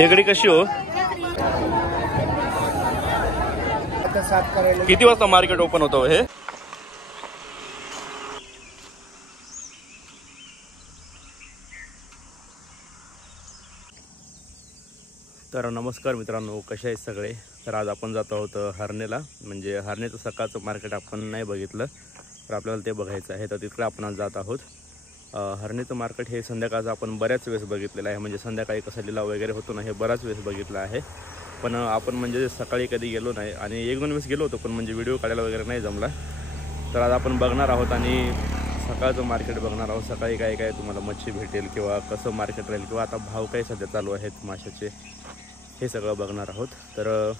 खेकडी कशी हो? किती वाजता मार्केट ओपन होतं हे? तर नमस्कार मित्रांनो, कसे आहेत सगळे? तर आज आपण जात आहोत हर्नेला. म्हणजे हर्नेचं सकाळचं मार्केट आपण नाही बघितलं, तर आपल्याला ते बघायचं आहे. तर तिकडे आपण आज जात आहोत. हर्नेचं मार्केट हे संध्याकाळचं आपण बऱ्याच वेळेस बघितलेलं आहे. म्हणजे संध्याकाळी कसा लिलाव वगैरे होतो ना, हे बऱ्याच वेळेस बघितलं आहे. पण आपण म्हणजे सकाळी कधी गेलो नाही आणि एक दोन वेळेस गेलो होतो, पण म्हणजे व्हिडिओ काढायला वगैरे नाही जमला. तर आज आपण बघणार आहोत आणि सकाळचं मार्केट बघणार आहोत. सकाळी काय काय तुम्हाला मच्छी भेटेल किंवा कसं मार्केट राहील किंवा आता भाव काय सध्या चालू आहेत माशाचे, हे सगळं बघणार आहोत. तर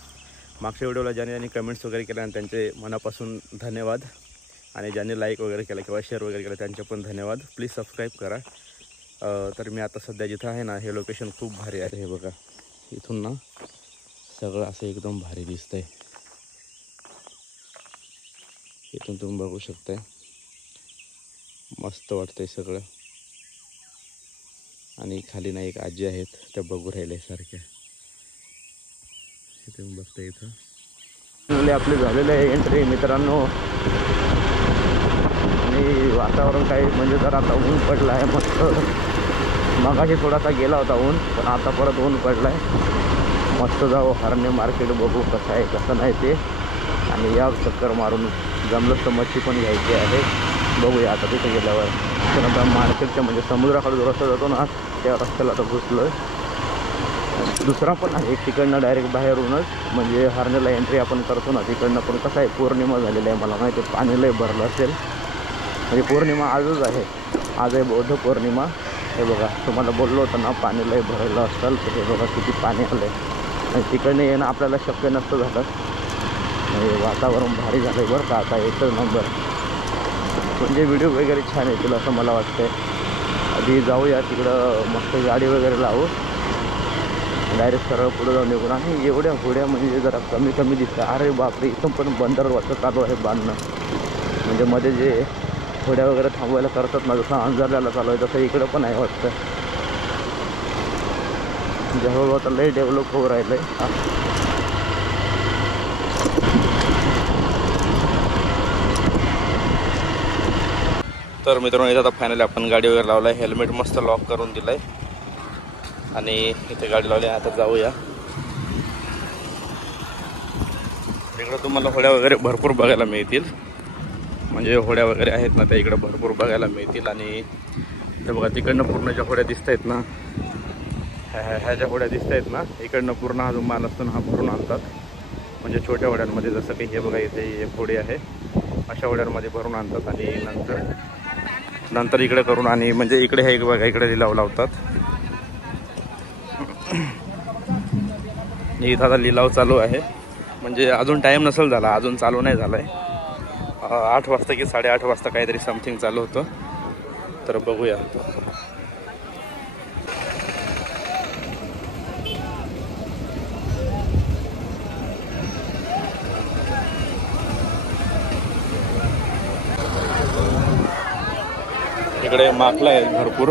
मागच्या व्हिडिओला ज्यांनी कमेंट्स वगैरे केल्या आणि त्यांचे मनापासून धन्यवाद, आणि ज्यांनी लाईक वगैरे केला किंवा शेअर वगैरे केला त्यांचे पण धन्यवाद. प्लीज सबस्क्राईब करा. तर मी आता सध्या जिथं आहे ना, हे लोकेशन खूप भारी आहे. हे बघा, इथून ना सगळं असं एकदम भारी दिसतंय. इथून तुम्ही बघू शकताय, मस्त वाटतंय सगळं. आणि खाली ना एक आजी आहेत, त्या बघू राहिल्यासारख्या. हे तुम्ही बघताय. इथं आपले झालेले आहे एंट्री मित्रांनो. आणि वातावरण काही म्हणजे जर आता ऊन पडलं आहे मस्त. मगाशी थोडासा गेला होता ऊन, पण आता परत ऊन पडलं आहे. मस्त जाऊ हरणे मार्केट, बघू कसं आहे कसं नाही ते. आणि या चक्कर मारून जमलंच तर मच्छी पण घ्यायची आहे. बघूया आता तिथे गेल्यावर. त्यानंतर मार्केटच्या म्हणजे समुद्राकडे जो रस्ता जातो ना, त्या रस्त्याला आता घुसलो आहे. दुसरा पण आहे तिकडनं डायरेक्ट बाहेरूनच, म्हणजे हर्नेला एंट्री आपण करतो ना तिकडनं. पण कसं आहे, पौर्णिमा झालेली आहे, मला माहिती आहे पाणी लय भरलं असेल. म्हणजे पौर्णिमा आजच आहे, आज आहे बौद्ध पौर्णिमा. हे बघा, तुम्हाला बोललो होतं ना पाणी लय भरलं असेल, तर हे बघा किती पाणी आलं आहे. आणि तिकडनं येणं आपल्याला शक्य नसतं झालं. म्हणजे वातावरण भारी झालं आहे बरं का आता, एकच नंबर. म्हणजे व्हिडिओ वगैरे छान येतील असं मला वाटतं आहे. आधी जाऊया तिकडं, मस्त गाडी वगैरे लावू, डायरेक्ट सरळ पुढं जाऊन निघून. आणि एवढ्या होड्या म्हणजे जरा कमी कमी दिसतं. अरे बापरे, इथून पण बंदर वाटतं चालू आहे बांधणं. म्हणजे मध्ये जे होड्या वगैरे थांबवायला करतात ना, जसं अंजारल्याला चालू आहे तसं इकडं पण आहे वाटतं. हळूहळू आता लय डेव्हलप होऊ राहिलं आहे. तर मित्रांनो, इथं आता फायनली आपण गाडी वगैरे लावला आहे. हेल्मेट मस्त लॉक करून दिलं आहे आणि इथे गाडी लावली. आता जाऊया इकडं. तुम्हाला होड्या वगैरे भरपूर बघायला मिळतील. म्हणजे होड्या वगैरे आहेत ना, त्या इकडं भरपूर बघायला मिळतील. आणि ते बघा तिकडनं पूर्ण ज्या होड्या दिसत आहेत ना, ह्या ज्या होड्या दिसत आहेत ना, इकडनं पूर्ण हा जो माल असतो ना, हा भरून आणतात. म्हणजे छोट्या होड्यांमध्ये, जसं की हे बघा इथे एक होडी आहे, अशा होड्यांमध्ये भरून आणतात. आणि नंतर इकडे करून, आणि म्हणजे इकडे हे बघा इकडे लिलाव लावतात. इथं आता लिलाव चालू आहे. म्हणजे अजून टाईम नसेल झाला, अजून चालू नाही झाला आहे. 8 वाजता की 8:30 वाजता काहीतरी समथिंग चालू होतं. तर बघूया. इकडे माखला आहेत भरपूर.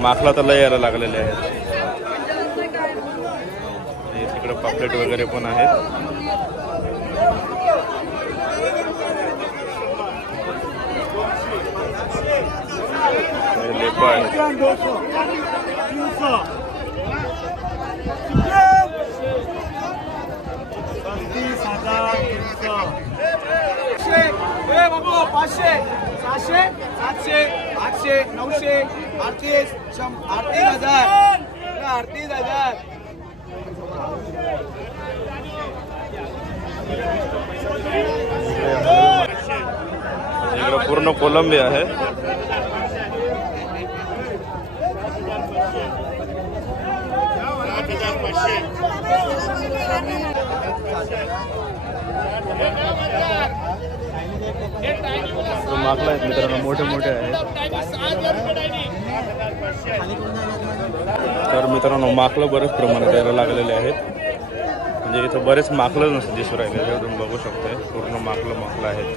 माखला तर लय यायला लागलेले आहेत. तिकडे पापलेट वगैरे पण आहेत. लेपा आहे. बाबू 500 600 700 800 900 38 38,000 38,000. इकडं पूर्ण कोलंबी आहे. मागला आहेत मित्रांनो, मोठे मोठे आहेत. तर मित्रांनो, माकलं बरेच प्रमाणात यायला लागलेले आहेत. म्हणजे इथं बरेच माकलं नसतं दिसू राहिले. तुम्ही बघू शकताय, पूर्ण माकलं आहेत.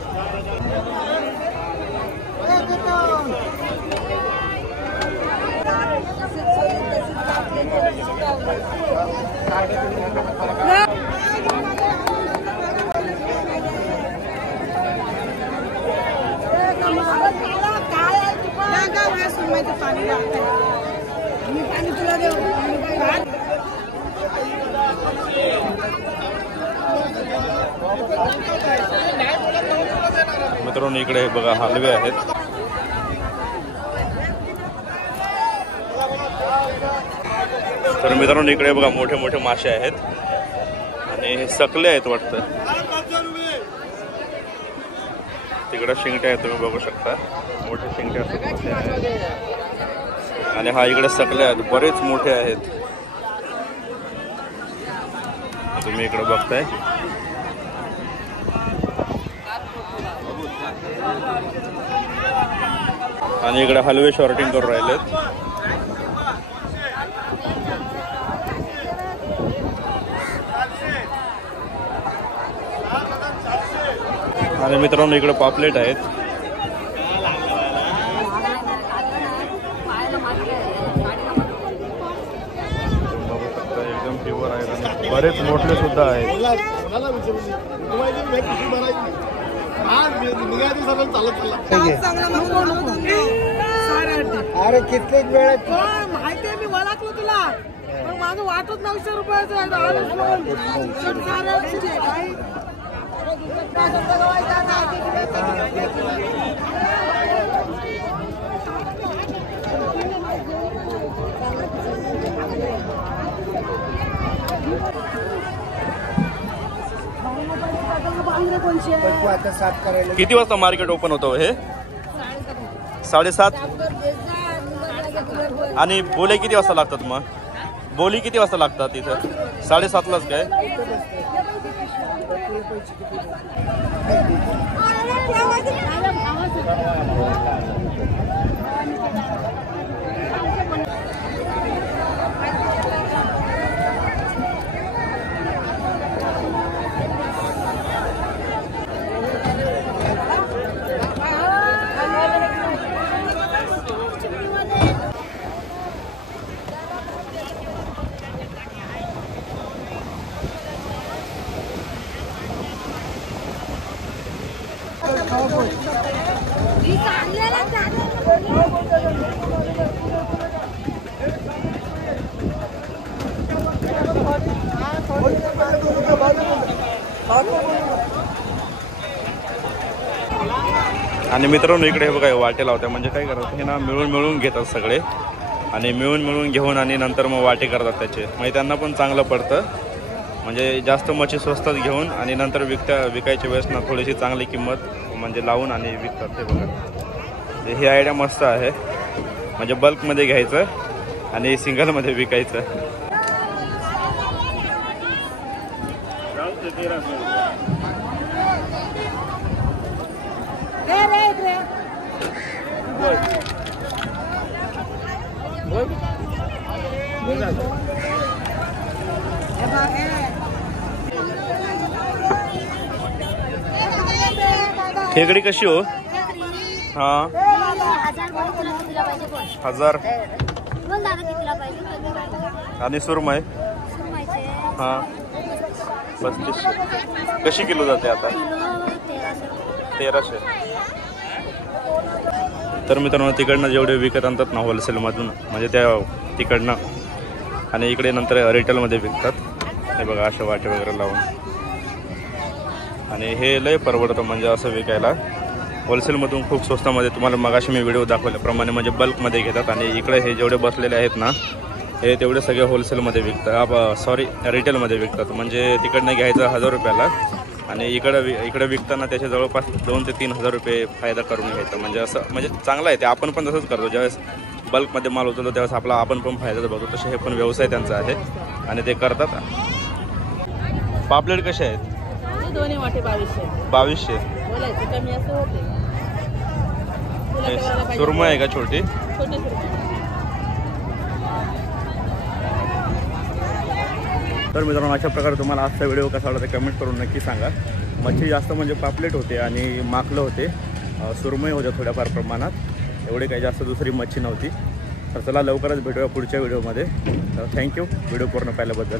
मित्रांनो इकडे बघा हलवे आहेत. तर मित्रांनो इकडे बघा मोठे मोठे मासे आहेत आणि सकले आहेत वाटतं. तिकडे शिंगटे आहेत, तुम्ही बघू शकता मोठे शिंगटे आहेत. आणि हा इकडे सकले आहेत, बरेच मोठे आहेत. तुम्ही इकडे बघताय. आणि इकडे हलवे शॉर्टिंग करून राहिलेत. आणि मित्रांनो इकडे पापलेट आहेत. एकदम प्युअर आहेत आणि बरेच मोठे सुद्धा आहेत. अरे किती वेळ माहिती आहे, मी ओळखलो तुला. माझं वाटत 900 रुपयाचं किती वाजता मार्केट ओपन होतं हे? 7:30. आणि बोले किती वाजता लागतात मग? बोली किती वाजता लागतात तिथं? 7:30लाच काय? आणि मित्रांनो इकडे बघा वाटे लावत्या, म्हणजे काय करतात हे ना मिळून घेतात सगळे आणि मिळून घेऊन आणि नंतर मग वाटे करतात त्याचे. म्हणजे त्यांना पण चांगलं पडतं, म्हणजे जास्त मच्छी स्वस्तात घेऊन आणि नंतर विकायच्या वेळेस ना थोडीशी चांगली किंमत म्हणजे लावून आणि विकतात. ते बघा ही आयडिया मस्त आहे, म्हणजे बल्कमध्ये घ्यायचं आणि सिंगलमध्ये विकायचं. खेकडी कशी हो? हा 1000. आणि सुरमई हा 35. कशी किलो जाते आता? 1300. तर मित्रांनो तिकडनं जेवढे विकत आणतात ना होलसेलमधून, म्हणजे त्या तिकडनं आणि इकडे नंतर रिटेलमध्ये विकतात. हे बघा अशा वाटे वगैरे लावून, आणि हे लय परवडतं म्हणजे असं विकायला. होलसेलमधून खूप स्वस्तामध्ये तुम्हाला मगाशी मी व्हिडिओ दाखवल्याप्रमाणे म्हणजे बल्कमध्ये घेतात. आणि इकडे हे जेवढे बसलेले आहेत ना हे तेवढे सगळे होलसेलमध्ये विकतात, सॉरी रिटेलमध्ये विकतात. म्हणजे तिकडनं घ्यायचं 1000 रुपयाला आणि इकडे विकताना त्याचे जवळपास 2 ते 3 हजार रुपये फायदा करून घ्यायचा. म्हणजे असं म्हणजे चांगलं आहे ते. आपण पण तसंच करतो, ज्यावेळेस बल्कमध्ये माल उचलतो त्यावेळेस आपण पण फायदा बघतो. तसे हे पण व्यवसाय त्यांचा आहे आणि ते करतात. पापलेट कसे आहेत? दोन्ही वाटे 2200. 2200. बोलायचं कमी असं होते. सुरमई आहे का छोटी? छोटे सुरमई. तर मित्रांनो अशा प्रकारे तुम्हाला आजचा व्हिडिओ कसा वाटला ते कमेंट करून नक्की सांगा. मच्छी जास्त म्हणजे पापलेट होते आणि माकलं होते, सुरमई होत्या थोड्याफार प्रमाणात, एवढे काही जास्त दुसरी मच्छी नव्हती. तर चला लवकरच भेटूया पुढच्या व्हिडिओमध्ये. तर थँक्यू व्हिडिओ पूर्ण पाहिल्याबद्दल.